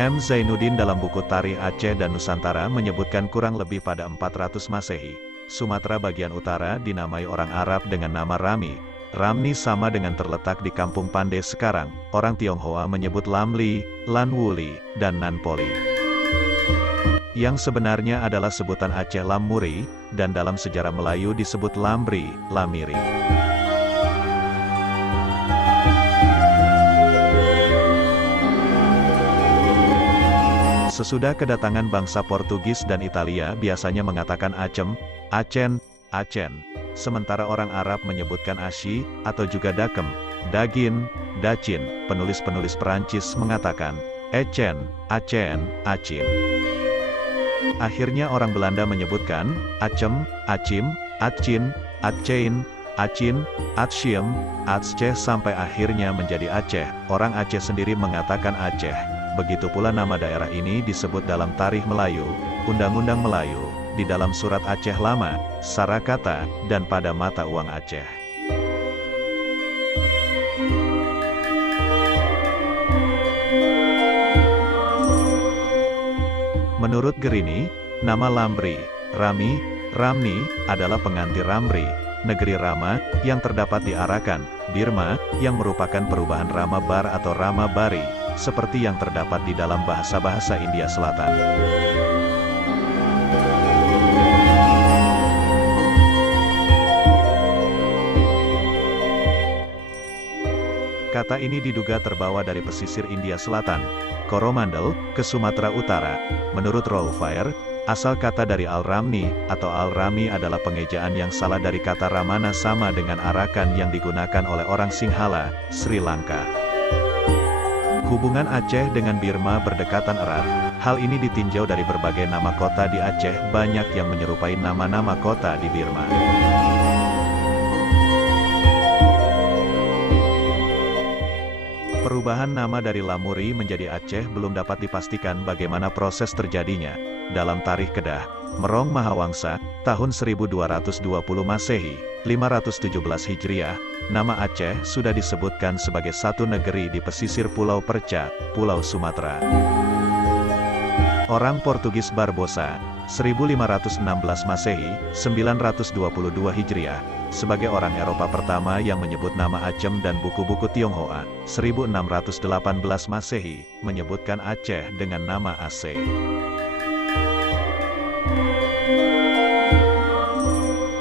M. Zainuddin dalam buku Tarikh Aceh dan Nusantara menyebutkan kurang lebih pada 400 Masehi, Sumatera bagian utara dinamai orang Arab dengan nama Rami. Ramni sama dengan terletak di Kampung Pande sekarang, orang Tionghoa menyebut Lamli, Lanwuli, dan Nanpoli. Yang sebenarnya adalah sebutan Aceh Lamuri, dan dalam sejarah Melayu disebut Lamri, Lamiri. Sesudah kedatangan bangsa Portugis dan Italia biasanya mengatakan Acem, Acen, Acen. Sementara orang Arab menyebutkan Asyi, atau juga Dakem, Dagin, Dacin. Penulis-penulis Perancis mengatakan Ecen, Acen, Acin. Akhirnya orang Belanda menyebutkan Acem, Acim, Acin, Acein, Acin, Atsiem, Aceh sampai akhirnya menjadi Aceh. Orang Aceh sendiri mengatakan Aceh. Begitu pula nama daerah ini disebut dalam Tarikh Melayu, Undang-Undang Melayu, di dalam Surat Aceh Lama, Sarakata, dan pada mata uang Aceh. Menurut Gerini, nama Lamri, Rami, Ramni, adalah pengganti Ramri, negeri Rama, yang terdapat di Arakan, Birma, yang merupakan perubahan Rama Bar atau Rama Bari, seperti yang terdapat di dalam bahasa-bahasa India Selatan. Kata ini diduga terbawa dari pesisir India Selatan, Coromandel, ke Sumatera Utara. Menurut Rolfair, asal kata dari Al-Ramni, atau Al-Rami adalah pengejaan yang salah dari kata Ramana sama dengan Arakan yang digunakan oleh orang Singhala, Sri Lanka. Hubungan Aceh dengan Birma berdekatan erat. Hal ini ditinjau dari berbagai nama kota di Aceh, banyak yang menyerupai nama-nama kota di Birma. Perubahan nama dari Lamuri menjadi Aceh belum dapat dipastikan bagaimana proses terjadinya. Dalam Tarikh Kedah, Merong Mahawangsa, tahun 1220 Masehi, 517 Hijriah, nama Aceh sudah disebutkan sebagai satu negeri di pesisir Pulau Perca, Pulau Sumatera. Orang Portugis Barbosa, 1516 Masehi, 922 Hijriah, sebagai orang Eropa pertama yang menyebut nama Acem dan buku-buku Tionghoa, 1618 Masehi, menyebutkan Aceh dengan nama Aceh.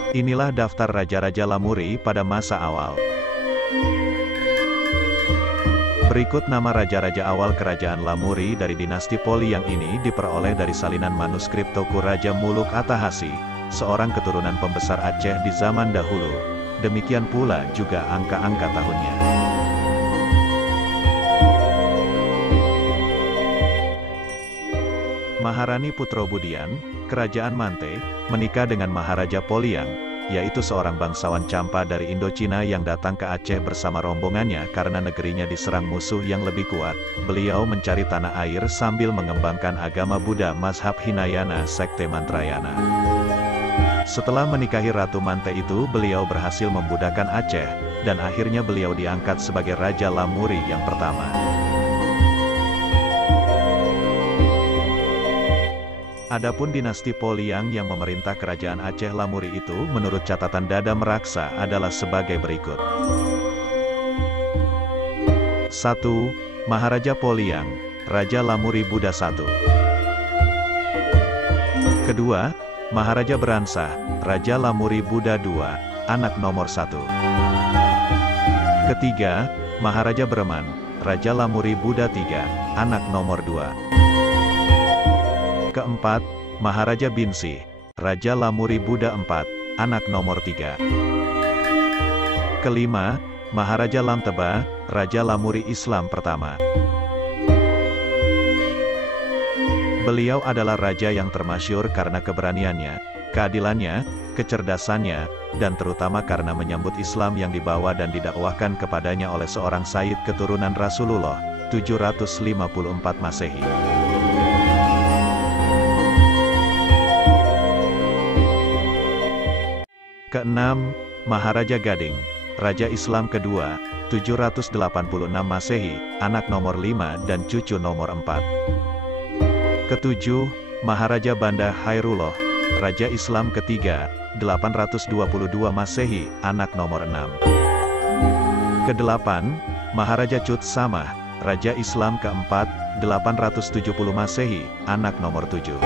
Inilah daftar raja-raja Lamuri pada masa awal. Berikut nama raja-raja awal kerajaan Lamuri dari dinasti Poli yang ini diperoleh dari salinan manuskrip Toku Raja Muluk Atahasi, seorang keturunan pembesar Aceh di zaman dahulu. Demikian pula juga angka-angka tahunnya. Maharani Putrobudian, Kerajaan Mante, menikah dengan Maharaja Poliang, yaitu seorang bangsawan Champa dari Indochina yang datang ke Aceh bersama rombongannya karena negerinya diserang musuh yang lebih kuat. Beliau mencari tanah air sambil mengembangkan agama Buddha mazhab Hinayana sekte Mantrayana. Setelah menikahi Ratu Mante itu, beliau berhasil membudakan Aceh, dan akhirnya beliau diangkat sebagai Raja Lamuri yang pertama. Adapun dinasti Poliang yang memerintah kerajaan Aceh Lamuri itu menurut catatan Dada Meraksa adalah sebagai berikut. 1. Maharaja Poliang, Raja Lamuri Buddha I. Kedua, Maharaja Beransah, Raja Lamuri Buddha II, anak nomor 1. Ketiga, Maharaja Breman, Raja Lamuri Buddha III, anak nomor 2. Keempat, Maharaja Binsi, Raja Lamuri Buddha IV, anak nomor 3. Kelima, Maharaja Lamteba, Raja Lamuri Islam pertama. Beliau adalah raja yang termasyhur karena keberaniannya, keadilannya, kecerdasannya, dan terutama karena menyambut Islam yang dibawa dan didakwahkan kepadanya oleh seorang Sayyid keturunan Rasulullah, 754 Masehi. Keenam, Maharaja Gading, Raja Islam kedua, 786 Masehi, anak nomor 5 dan cucu nomor 4. Ketujuh, Maharaja Banda Hairullah, Raja Islam ketiga, 822 Masehi, anak nomor 6. Kedelapan, Maharaja Chut Samah, Raja Islam keempat, 870 Masehi, anak nomor 7.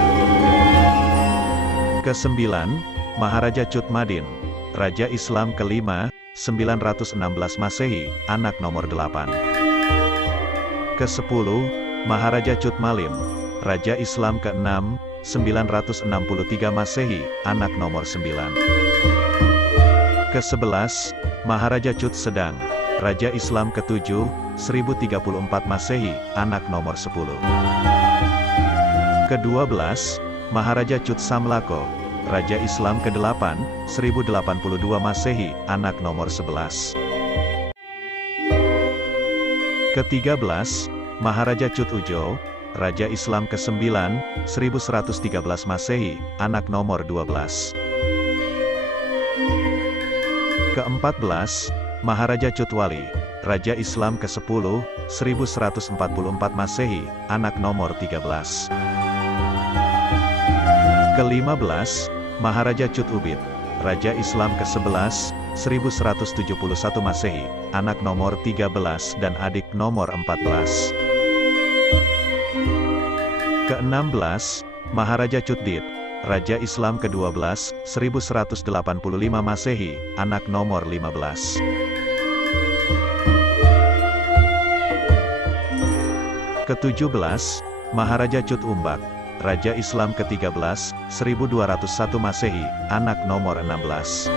Kesembilan, Maharaja Chut Madin, Raja Islam kelima, 916 Masehi, anak nomor 8. Kesepuluh, Maharaja Chut Malim, Raja Islam ke-6, 963 Masehi, anak nomor 9. Ke-11, Maharaja Chut Sedang, Raja Islam ke-7, 1034 Masehi, anak nomor 10. Ke-12, Maharaja Chut Samlako, Raja Islam ke-8, 1082 Masehi, anak nomor 11. Ke-13, Maharaja Chut Ujo, Raja Islam ke-9, 1113 Masehi, anak nomor 12. Ke-14, Maharaja Chut Wali, Raja Islam ke-10, 1144 Masehi, anak nomor 13. Ke-15, Maharaja Chut Ubid, Raja Islam ke-11, 1171 Masehi, anak nomor 13 dan adik nomor 14. Ke-16, Maharaja Chut Dit, Raja Islam ke-12, 1185 Masehi, anak nomor 15. Ke-17, Maharaja Chut Umbak, Raja Islam ke-13, 1201 Masehi, anak nomor 16.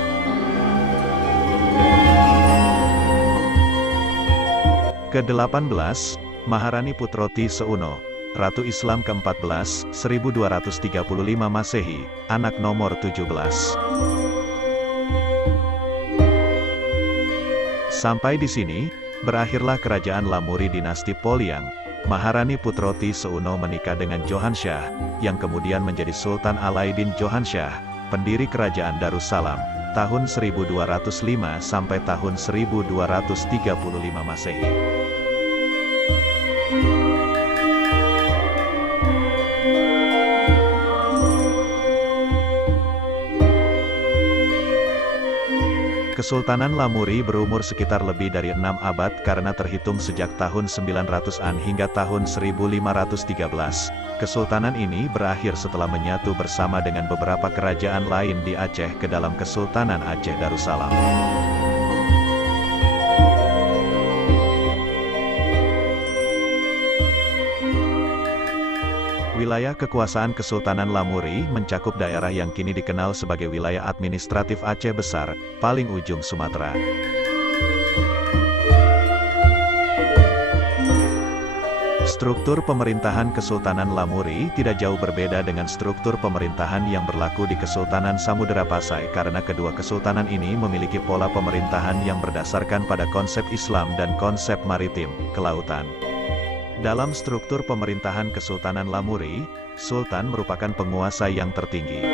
Ke-18, Maharani Putroti Seuno, Ratu Islam ke-14, 1235 Masehi, anak nomor 17. Sampai di sini, berakhirlah kerajaan Lamuri dinasti Poliang. Maharani Putroti Seuno menikah dengan Johansyah, yang kemudian menjadi Sultan Alaiddin Johansyah, pendiri kerajaan Darussalam, tahun 1205 sampai tahun 1235 Masehi. Kesultanan Lamuri berumur sekitar lebih dari 6 abad karena terhitung sejak tahun 900-an hingga tahun 1513. Kesultanan ini berakhir setelah menyatu bersama dengan beberapa kerajaan lain di Aceh ke dalam Kesultanan Aceh Darussalam. Wilayah kekuasaan Kesultanan Lamuri mencakup daerah yang kini dikenal sebagai wilayah administratif Aceh Besar, paling ujung Sumatera. Struktur pemerintahan Kesultanan Lamuri tidak jauh berbeda dengan struktur pemerintahan yang berlaku di Kesultanan Samudera Pasai karena kedua kesultanan ini memiliki pola pemerintahan yang berdasarkan pada konsep Islam dan konsep maritim, kelautan. Dalam struktur pemerintahan Kesultanan Lamuri, Sultan merupakan penguasa yang tertinggi.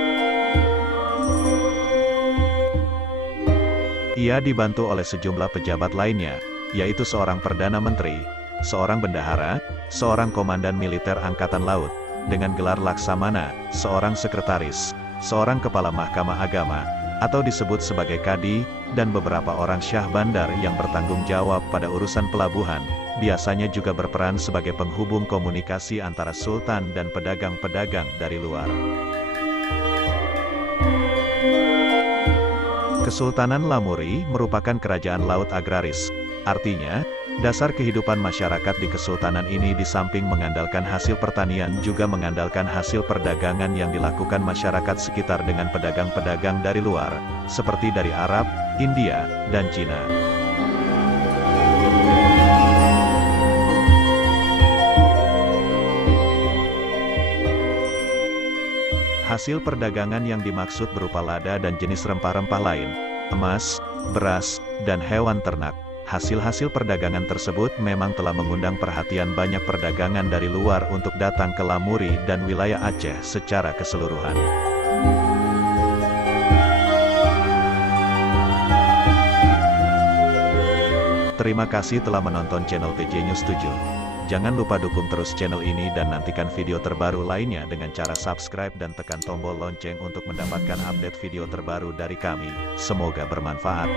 Ia dibantu oleh sejumlah pejabat lainnya, yaitu seorang Perdana Menteri, seorang Bendahara, seorang Komandan Militer Angkatan Laut, dengan gelar Laksamana, seorang Sekretaris, seorang Kepala Mahkamah Agama, atau disebut sebagai Kadi, dan beberapa orang Syah Bandar yang bertanggung jawab pada urusan pelabuhan, biasanya juga berperan sebagai penghubung komunikasi antara Sultan dan pedagang-pedagang dari luar. Kesultanan Lamuri merupakan kerajaan laut agraris, artinya, dasar kehidupan masyarakat di kesultanan ini di samping mengandalkan hasil pertanian juga mengandalkan hasil perdagangan yang dilakukan masyarakat sekitar dengan pedagang-pedagang dari luar, seperti dari Arab, India, dan Cina. Hasil perdagangan yang dimaksud berupa lada dan jenis rempah-rempah lain, emas, beras, dan hewan ternak. Hasil-hasil perdagangan tersebut memang telah mengundang perhatian banyak perdagangan dari luar untuk datang ke Lamuri dan wilayah Aceh secara keseluruhan. Terima kasih telah menonton channel TJ News 7. Jangan lupa dukung terus channel ini dan nantikan video terbaru lainnya dengan cara subscribe dan tekan tombol lonceng untuk mendapatkan update video terbaru dari kami. Semoga bermanfaat.